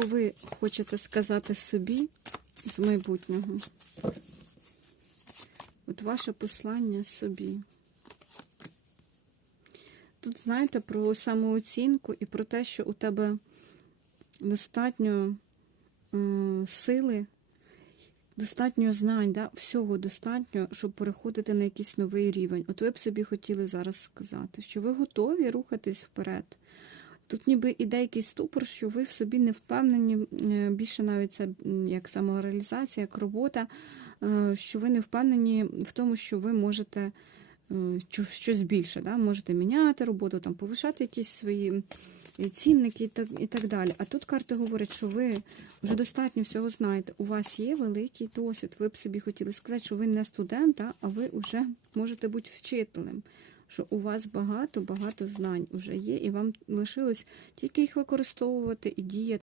що ви хочете сказати собі з майбутнього? От ваше послання собі. Тут, знаєте, про самооцінку і про те, що у тебе достатньо е, сили, достатньо знань, да? всього достатньо, щоб переходити на якийсь новий рівень. От ви б собі хотіли зараз сказати, що ви готові рухатись вперед. Тут ніби іде якийсь ступор, що ви в собі не впевнені, е, більше навіть це як самореалізація, як робота, е, що ви не впевнені в тому, що ви можете е, щось більше, да? можете міняти роботу, там, повишати якісь свої цінники і так далі. А тут карти говорять, що ви вже достатньо всього знаєте. У вас є великий досвід. Ви б собі хотіли сказати, що ви не студент, а ви вже можете бути вчителем. Що у вас багато-багато знань вже є, і вам лишилось тільки їх використовувати і діяти.